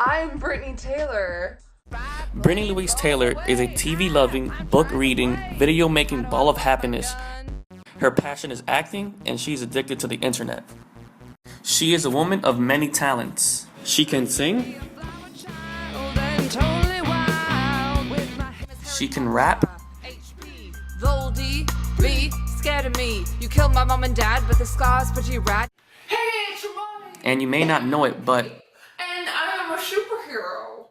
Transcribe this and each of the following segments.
I'm Brittani Taylor. Brittani Louise Taylor is a TV-loving, book-reading, video-making ball of happiness. Her passion is acting, and she's addicted to the internet. She is a woman of many talents. She can sing, she can rap, Scared of me. You killed my mom and dad, but the scars pretty rad. Hey, it's your mommy. and you may not know it, but And I am a superhero.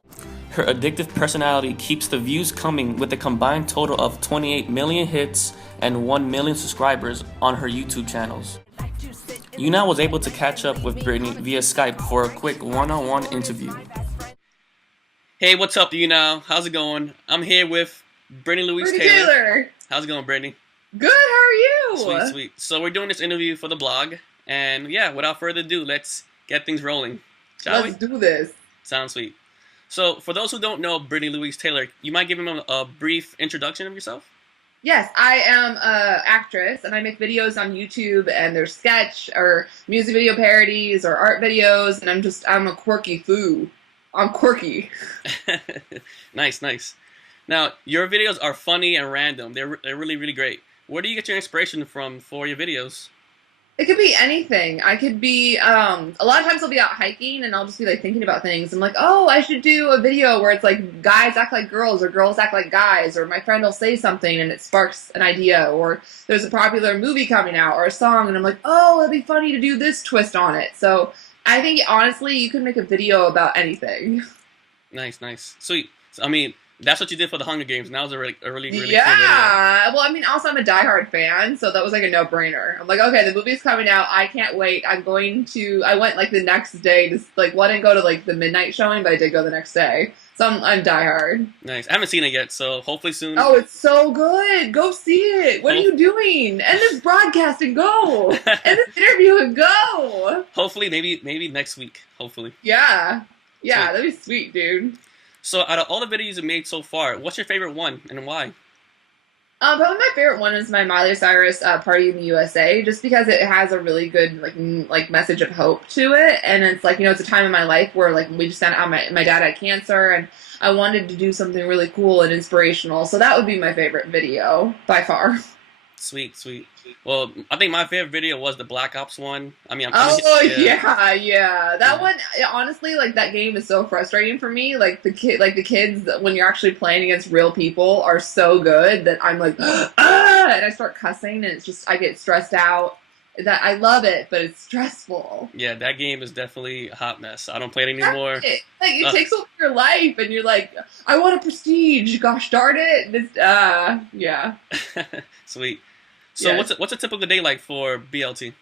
her addictive personality keeps the views coming with a combined total of 28 million hits and 1 million subscribers on her YouTube channels. YouNow was able to catch up with Brittani via Skype for a quick one-on-one interview. Hey, what's up, YouNow? How's it going? I'm here with Brittani Louise Taylor. How's it going, Brittani? Good, how are you? Sweet, sweet. So we're doing this interview for the blog, and yeah, without further ado, let's get things rolling. Let's do this. Sounds sweet. So for those who don't know Brittani Louise Taylor, you might give them a brief introduction of yourself? Yes, I am an actress, and I make videos on YouTube, and there's sketch, or music video parodies, or art videos, and I'm a quirky foo. I'm quirky. Nice, nice. Now, your videos are funny and random. They're really, really great. Where do you get your inspiration from for your videos? It could be anything. I could be, a lot of times I'll be out hiking, and I'll just be, like, thinking about things. I'm like, oh, I should do a video where it's, like, guys act like girls, or girls act like guys, or my friend will say something, and it sparks an idea, or there's a popular movie coming out, or a song, and I'm like, oh, it'd be funny to do this twist on it. So I think, honestly, you could make a video about anything. Nice, nice. Sweet. So, I mean, that's what you did for the Hunger Games, and that was a really cool video. Yeah. Well, I mean, also I'm a diehard fan, so that was like a no-brainer. I'm like, okay, the movie's coming out. I can't wait. I went like the next day. Well, I didn't go to like the midnight showing, but I did go the next day. So I'm diehard. Nice. I haven't seen it yet, so hopefully soon. Oh, it's so good. Go see it. What are you doing? End this broadcast and go. End this interview and go. Hopefully, maybe next week. Hopefully. Yeah. Yeah, Sweet. that'd be sweet, dude. So, out of all the videos you've made so far, what's your favorite one and why? Probably my favorite one is my Miley Cyrus Party in the USA, just because it has a really good like message of hope to it, and it's like, you know, it's a time in my life where like we just found out my dad had cancer, and I wanted to do something really cool and inspirational, so that would be my favorite video by far. Sweet, sweet. Well, I think my favorite video was the Black Ops one. I mean, Yeah. That one, honestly, like that game is so frustrating for me. Like the kids when you're actually playing against real people are so good that I'm like, ah, and I start cussing, and it's just I get stressed out. That I love it, but it's stressful. Yeah, that game is definitely a hot mess. I don't play it anymore. Like it takes over your life, and you're like, I want a prestige. Gosh darn it! Yeah. Sweet. So Yeah. what's a typical day like for BLT?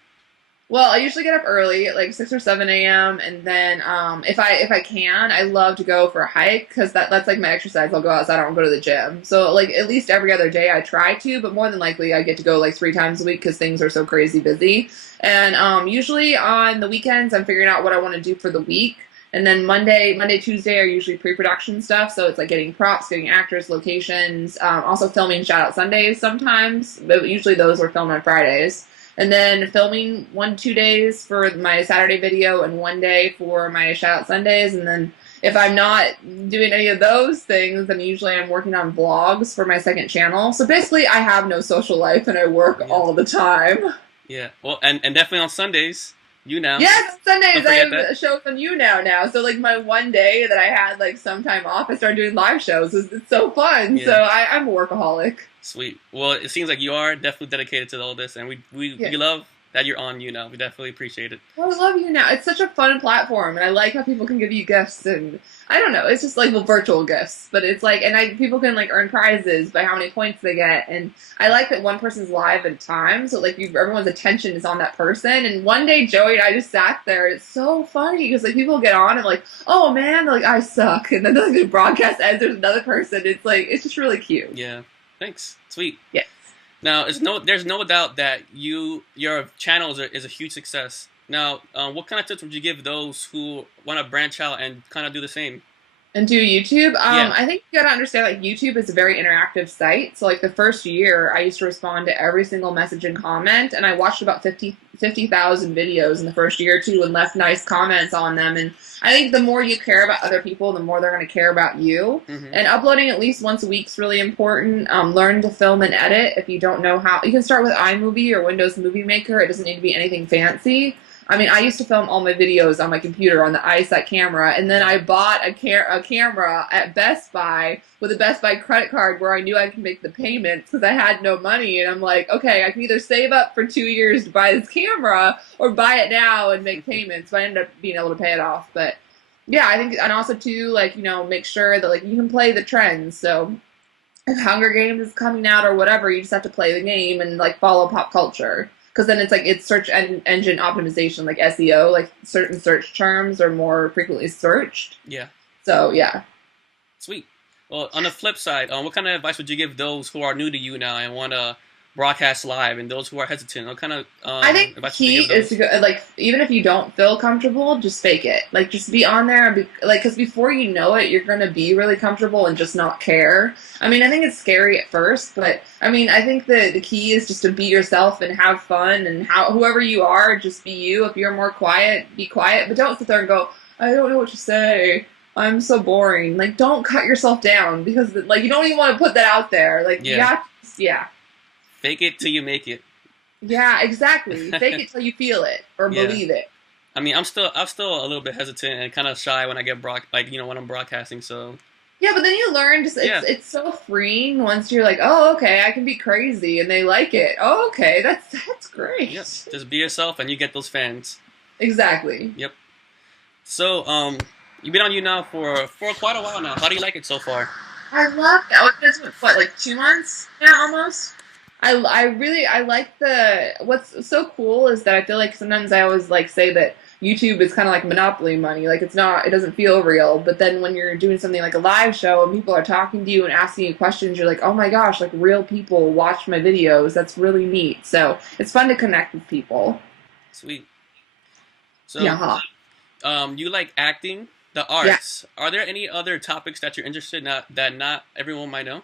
Well, I usually get up early, at like 6 or 7 a.m. And then if I can, I love to go for a hike because that's like my exercise. I'll go outside. I don't go to the gym. So like at least every other day I try to, but more than likely I get to go like 3 times a week because things are so crazy busy. And usually on the weekends I'm figuring out what I want to do for the week. And then Monday, Tuesday are usually pre-production stuff. So it's like getting props, getting actors, locations, also filming Shout-Out Sundays sometimes. But usually those are filmed on Fridays. And then filming 1-2 days for my Saturday video and 1 day for my Shout-Out Sundays. And then if I'm not doing any of those things, then usually I'm working on vlogs for my second channel. So basically I have no social life and I work all the time. Yeah. Well, and definitely on Sundays. YouNow. Yes, Sundays I have that. a show from YouNow now. So like my one day that I had like some time off, I started doing live shows. It's so fun. Yeah. So I'm a workaholic. Sweet. Well, it seems like you are definitely dedicated to all this, and we love that you're on YouNow. We definitely appreciate it. Oh, I love YouNow. It's such a fun platform, and I like how people can give you gifts, and I don't know, it's just like virtual gifts, but it's like, and people can like earn prizes by how many points they get, and I like that one person's live at a time, so like everyone's attention is on that person. And one day Joey and I just sat there. It's so funny because like people get on and like, oh man, like I suck, and then the broadcast ends. There's another person. It's like it's just really cute. Yeah. Thanks. Sweet. Yes. Now, there's no doubt that your channel is a huge success. Now, what kind of tips would you give those who want to branch out and kind of do the same? And do YouTube. Yeah. I think you gotta understand like YouTube is a very interactive site. So like the first year, I used to respond to every single message and comment, and I watched about 50,000 videos in the first year or two, and left nice comments on them. And I think the more you care about other people, the more they're gonna care about you. And uploading at least once a week is really important. Learn to film and edit. If you don't know how, you can start with iMovie or Windows Movie Maker. It doesn't need to be anything fancy. I mean, I used to film all my videos on my computer on the iSight camera, and then I bought a camera at Best Buy with a Best Buy credit card where I knew I could make the payments because I had no money. And I'm like, okay, I can either save up for 2 years to buy this camera or buy it now and make payments. But I ended up being able to pay it off. But yeah, I think, and also too, like, make sure that like you can play the trends. So if Hunger Games is coming out or whatever, you just have to play the game and like follow pop culture. Because then it's like it's search engine optimization, like SEO, like certain search terms are more frequently searched. Yeah. So yeah. Sweet. Well, on the flip side, what kind of advice would you give those who are new to you now and want to broadcast live, and those who are hesitant? What kind of I think advice key would you give is to go, like, even if you don't feel comfortable, just fake it. Like, just be on there and be like, because before you know it, you're gonna be really comfortable and just not care. I mean, I think it's scary at first, but I mean, I think the key is just to be yourself and have fun, and whoever you are, just be you. If you're more quiet, be quiet, but don't sit there and go, I don't know what to say. I'm so boring. Like, don't cut yourself down, because like you don't even want to put that out there. Like, yeah. Fake it till you make it. Yeah, exactly. Fake it till you feel it or believe it. I mean, I'm still a little bit hesitant and kind of shy when I get when I'm broadcasting. So yeah, but then you learn. It's so freeing once you're like, oh, okay, I can be crazy, and they like it. Oh, okay, that's great. Yep. Just be yourself, and you get those fans. Exactly. Yep. So you've been on YouNow for quite a while now. How do you like it so far? I love that. It's what, like 2 months now, almost. I like what's so cool is that I feel like sometimes I always like say that YouTube is kind of like Monopoly money. Like, it doesn't feel real. But then when you're doing something like a live show and people are talking to you and asking you questions, you're like, oh my gosh, like real people watch my videos. That's really neat. So it's fun to connect with people. Sweet. So you like acting, the arts. Yeah. Are there any other topics that you're interested in that not everyone might know?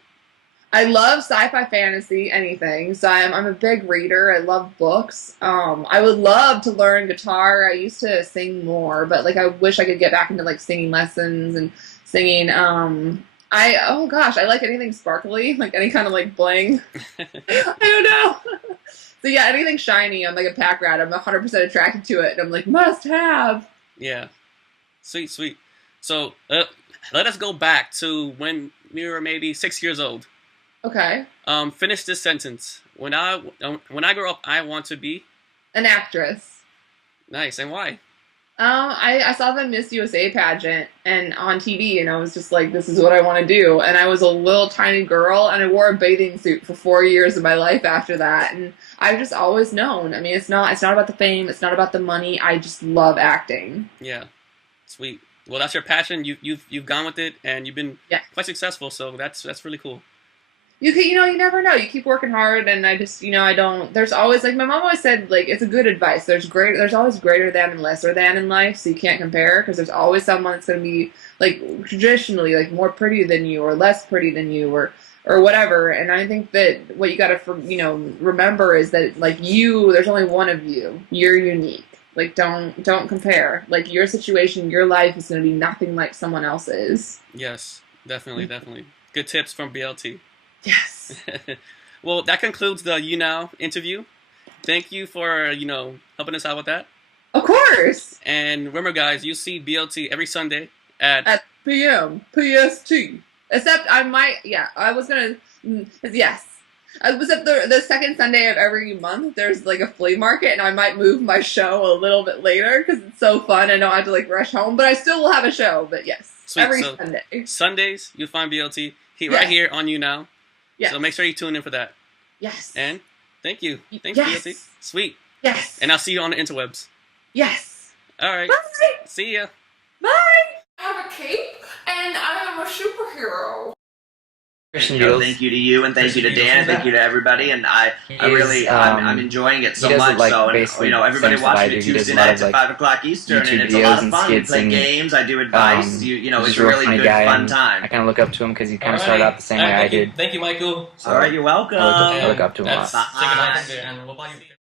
I love sci-fi, fantasy, anything. So I'm a big reader. I love books. I would love to learn guitar. I used to sing more, but like I wish I could get back into like singing lessons and singing. Oh gosh, I like anything sparkly, like any kind of like bling. I don't know. So yeah, anything shiny. I'm like a pack rat. I'm 100% attracted to it, and I'm like, must have. Yeah, sweet. So let us go back to when we were maybe 6 years old. Okay. Finish this sentence. When I grow up, I want to be an actress. Nice. And why? I saw the Miss USA pageant and on TV, and I was just like, this is what I want to do. And I was a little tiny girl, and I wore a bathing suit for 4 years of my life after that. And I've just always known. I mean, it's not about the fame. It's not about the money. I just love acting. Yeah. Sweet. Well, that's your passion. You've gone with it, and you've been quite successful. So that's really cool. You never know. You keep working hard, and I just, I don't. There's always, like, my mom always said, like, it's a good advice. There's always greater than and lesser than in life, so you can't compare, because there's always someone that's going to be, like, traditionally, like, more pretty than you, or less pretty than you, or whatever. And I think that what you got to, remember is that, like, there's only one of you. You're unique. Like, don't compare. Like, your situation, your life is going to be nothing like someone else's. Yes, definitely. Good tips from BLT. Yes. Well, that concludes the YouNow interview. Thank you for, helping us out with that. Of course. And remember, guys, you see BLT every Sunday at PM PST. Except I might, I was going to, yes. Except the second Sunday of every month, there's like a flea market, and I might move my show a little bit later because it's so fun. I don't have to like rush home, but I still will have a show. But yes, sweet. Every Sunday. Sundays, you'll find BLT right here on YouNow. Yes. So make sure you tune in for that. Yes. And thank you. Thanks, yes. BLT. Sweet. Yes. And I'll see you on the interwebs. Yes. All right. Bye. See ya. Bye. I have a cape, and I am a superhero. Thank you to you, and thank you to Dan, and thank you to everybody, and I'm enjoying it so much. Like, so, everybody watch me he Tuesday does a lot nights of, at 5 o'clock Eastern, YouTube and it's a lot videos of and fun. We skits play and, games, I do advice, it's he's a really funny good, guy, fun and time. I kind of look up to him because he kind of started out the same way I did. Thank you, Michael. All right, you're welcome. I look up to him a lot. Say goodnight, and we'll buy you.